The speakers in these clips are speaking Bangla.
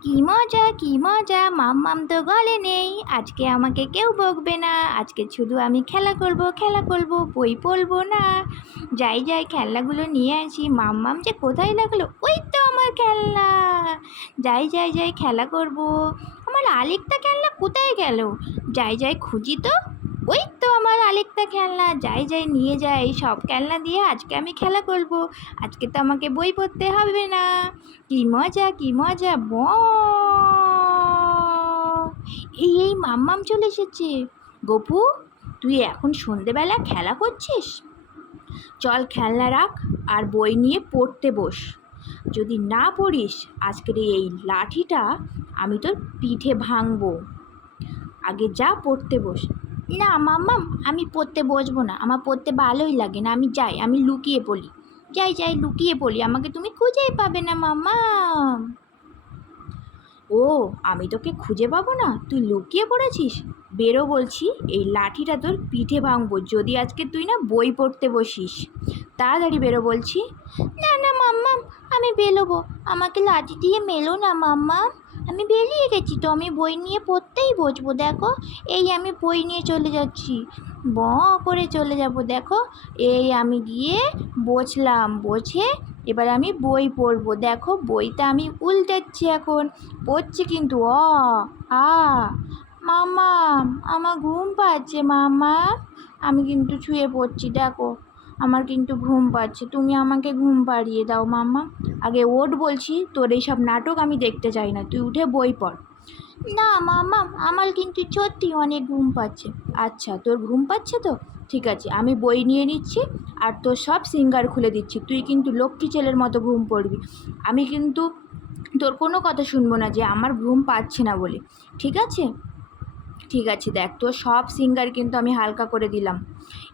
কি মজা কি মজা মাম্মাম তো গলে নেই। আজকে আমাকে কেউ বকবে না। আজকে শুধু আমি খেলা করব খেলা করব, বই পড়ব না। যাই যাই খেলনাগুলো নিয়ে আসি। মাম্মাম যে কোথায় লাগল, ওই তো আমার খেলনা। যাই যাই যাই খেলা করব। আমার আরেকটা খেলনা কোথায় গেল? যাই যাই খুঁজি তো। ওই তো আমার আরেকটা খেলনা, যাই যাই নিয়ে যাই সব খেলনা দিয়ে আজকে আমি খেলা করব। আজকে তো আমাকে বই পড়তে হবে না। কি মজা কি মজা, ব। এই এই মাম্মাম চলে এসেছে। গপু, তুই এখন সন্ধেবেলা খেলা করছিস? চল খেলনা রাখ আর বই নিয়ে পড়তে বস। যদি না পড়িস, আজকের এই লাঠিটা আমি তোর পিঠে ভাঙবো। আগে যা পড়তে বস। না মাম্মাম আমি পড়তে বসবো না। আমার পড়তে ভালোই লাগে না। আমি যাই, আমি লুকিয়ে পড়ি। যাই যাই, লুকিয়ে পড়ি। আমাকে তুমি খুঁজেই পাবে না মাম্মাম ও, আমি তোকে খুঁজে পাবো না? তুই লুকিয়ে পড়েছিস? বেরো বলছি, এই লাঠিটা তোর পিঠে ভাঙবো, যদি আজকে তুই না বই পড়তে বসিস। তাড়াতাড়ি বেরো বলছি। না না মাম্মাম আমি বেরোবো। আমাকে লাঠি দিয়ে মেলো না মাম্মাম আমি বেরিয়ে গেছি তো আমি বই নিয়ে পড়তেই বসবো, দেখো। এই আমি বই নিয়ে চলে যাচ্ছি। ব করে চলে যাব, দেখো। এই আমি গিয়ে বসলাম, বসে এবার আমি বই পড়ব, দেখো। বইটা আমি উল্টাচ্ছি এখন, পড়ছি কিন্তু অ, আ। মামা আমার ঘুম পাচ্ছে মামা আমি কিন্তু শুয়ে পড়ছি, দেখো। আমার কিন্তু ঘুম পাচ্ছে। তুমি আমাকে ঘুম পাড়িয়ে দাও মাম্মা। আগে ওঠ বলছি, তোর এইসব নাটক আমি দেখতে চাই না। তুই উঠে বই পড়। না মাম্মা, আমার কিন্তু সত্যি অনেক ঘুম পাচ্ছে। আচ্ছা তোর ঘুম পাচ্ছে তো? ঠিক আছে, আমি বই নিয়ে নিচ্ছি আর তোর সব সিঙ্গার খুলে দিচ্ছি। তুই কিন্তু লক্ষ্মী ছেলের মতো ঘুম পড়বি। আমি কিন্তু তোর কোনো কথা শুনব না যে আমার ঘুম পাচ্ছে না বলে। ঠিক আছে? ঠিক আছে, দেখ, তোর সব সিঙ্গার কিন্তু আমি হালকা করে দিলাম।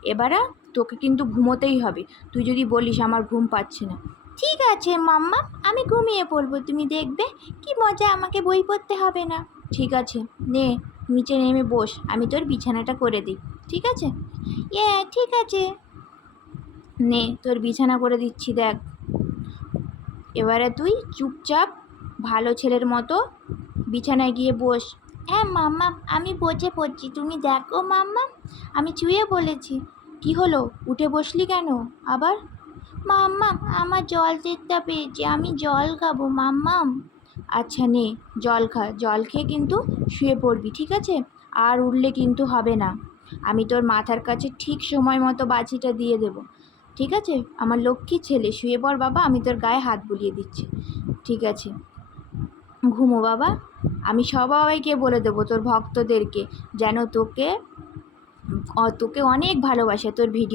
এবারে তোকে কিন্তু ঘুমোতেই হবে। তুই যদি বলিস আমার ঘুম পাচ্ছে না। ঠিক আছে মাম্মা আমি ঘুমিয়ে পড়ব তুমি দেখবে কি মজা আমাকে বই পড়তে হবে না। ঠিক আছে নে নিচে নেমে বস আমি তোর বিছানাটা করে দিই ঠিক আছে? এ ঠিক আছে। নে তোর বিছানা করে দিচ্ছি দেখ। এবারে তুই চুপচাপ ভালো ছেলের মতো বিছানায় গিয়ে বস। হ্যাঁ মাম্মা আমি বসে পড়ছি তুমি দেখো মাম্মা আমি চুয়ে বলেছি। কি হলো? উঠে বসলি কেন? আবার? মাম্মা, আমার জল তেষ্টা পেয়েছে, আমি জল খাব, মাম্মাম। আচ্ছা নে, জল খা, জল খেয়ে কিন্তু শুয়ে পড়বি, ঠিক আছে? আর উঠলে কিন্তু হবে না। আমি তোর মাথার কাছে ঠিক সময় মতো বাছিটা দিয়ে দেব। ঠিক আছে? আমার লক্ষ্মী ছেলে, শুয়ে পড় বাবা, আমি তোর গায়ে হাত বুলিয়ে দিচ্ছি। ঠিক আছে। ঘুমো বাবা। আমি সবাইকে বলে দেবো তোর ভক্তদেরকে, যেন তোকে তোকে অনেক ভালোবাসে তোর ভিডিও